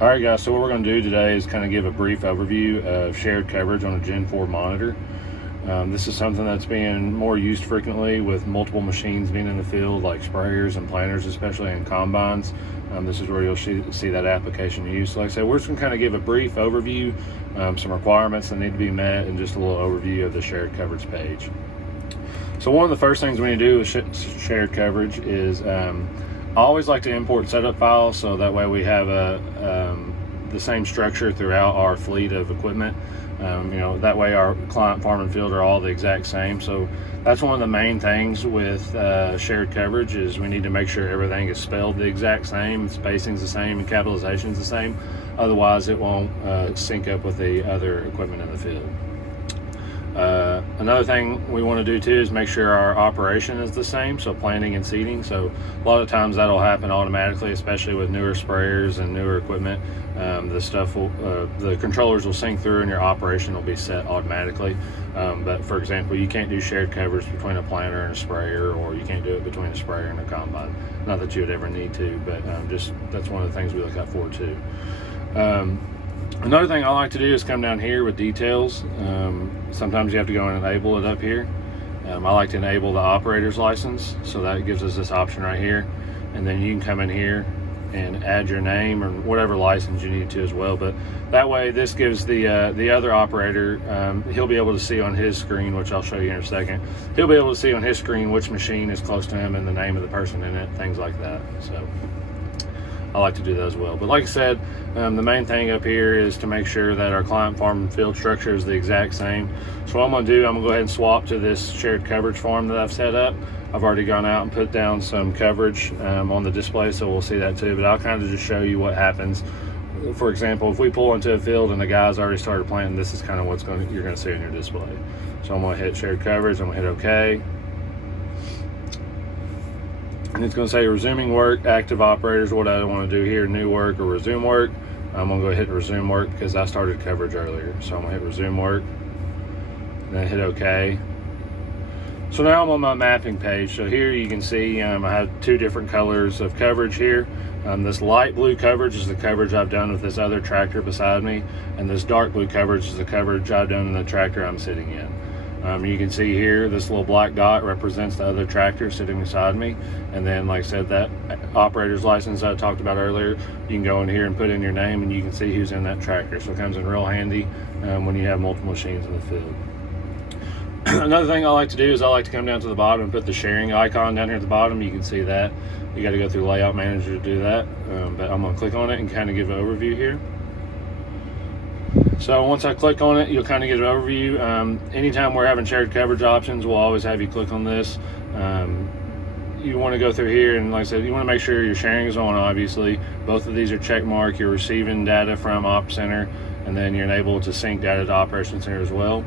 All right, guys, so what we're going to do today is kind of give a brief overview of shared coverage on a Gen 4 monitor. This is something that's being more used frequently with multiple machines being in the field, like sprayers and planters, especially in combines. This is where you'll see that application used. So like I said, we're just going to kind of give a brief overview, some requirements that need to be met, and just a little overview of the shared coverage page. So one of the first things we need to do with shared coverage is I always like to import setup files, so that way we have the same structure throughout our fleet of equipment. That way our client, farm, and field are all the exact same. So that's one of the main things with shared coverage is we need to make sure everything is spelled the exact same, spacing's the same, and capitalization's the same. Otherwise, it won't sync up with the other equipment in the field. Another thing we want to do too is make sure our operation is the same, so planting and seeding. So a lot of times that'll happen automatically, especially with newer sprayers and newer equipment. The controllers will sync through and your operation will be set automatically. But for example, you can't do shared coverage between a planter and a sprayer, or you can't do it between a sprayer and a combine. Not that you would ever need to, but just that's one of the things we look out for too. Another thing I like to do is come down here with details. Sometimes you have to go and enable it up here. I like to enable the operator's license, so that gives us this option right here. And then you can come in here and add your name or whatever license you need to as well. But that way, this gives the other operator, he'll be able to see on his screen, which I'll show you in a second. He'll be able to see on his screen which machine is close to him and the name of the person in it, things like that. So I like to do that as well. But like I said, the main thing up here is to make sure that our client, farm, and field structure is the exact same. So what I'm going to do, I'm going to go ahead and swap to this shared coverage form that I've set up. I've already gone out and put down some coverage on the display, so we'll see that too. But I'll kind of just show you what happens. For example, if we pull into a field and the guy's already started planting, this is kind of what's you're going to see in your display. So I'm going to hit shared coverage. I'm going to hit OK. And it's going to say resuming work, active operators. What I want to do here, new work or resume work. I'm going to go ahead and resume work because I started coverage earlier. So I'm going to hit resume work, and then hit OK. So now I'm on my mapping page. So here you can see I have two different colors of coverage here. This light blue coverage is the coverage I've done with this other tractor beside me, and this dark blue coverage is the coverage I've done in the tractor I'm sitting in. You can see here this little black dot represents the other tractor sitting beside me, and then like I said, that operator's license I talked about earlier, you can go in here and put in your name and you can see who's in that tractor. So it comes in real handy when you have multiple machines in the field. Another thing I like to do is I like to come down to the bottom and put the sharing icon down here at the bottom. You can see that. You got to go through Layout Manager to do that, but I'm going to click on it and kind of give an overview here. So once I click on it, you'll kind of get an overview. Anytime we're having shared coverage options, we'll always have you click on this. You want to go through here, and like I said, you want to make sure your sharing is on, obviously. Both of these are check marked. You're receiving data from Op Center, and then you're enabled to sync data to Operations Center as well.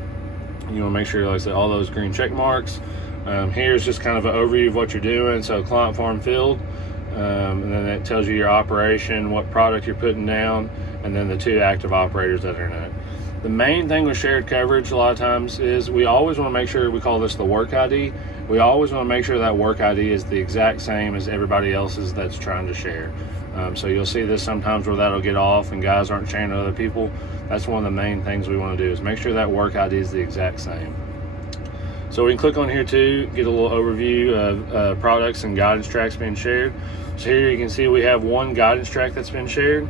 You want to make sure, like I said, all those green check marks. Here's just kind of an overview of what you're doing. So client, farm, field, and then it tells you your operation, what product you're putting down, and then the two active operators that are in it. The main thing with shared coverage a lot of times is we always want to make sure, we call this the work ID. We always want to make sure that work ID is the exact same as everybody else's that's trying to share. So you'll see this sometimes where that'll get off and guys aren't sharing to other people. That's one of the main things we want to do is make sure that work ID is the exact same. So we can click on here too, get a little overview of products and guidance tracks being shared. So here you can see we have one guidance track that's been shared.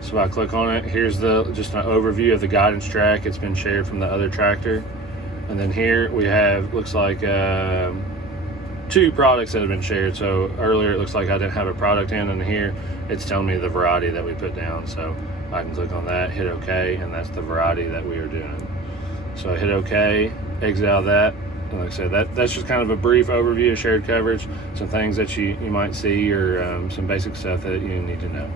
So if I click on it, here's just an overview of the guidance track. It's been shared from the other tractor. And then here we have, looks like two products that have been shared. So earlier it looks like I didn't have a product in, and here it's telling me the variety that we put down. So I can click on that, hit OK, and that's the variety that we are doing. So I hit OK, exit out of that. And like I said, that's just kind of a brief overview of shared coverage, some things that you might see, or some basic stuff that you need to know.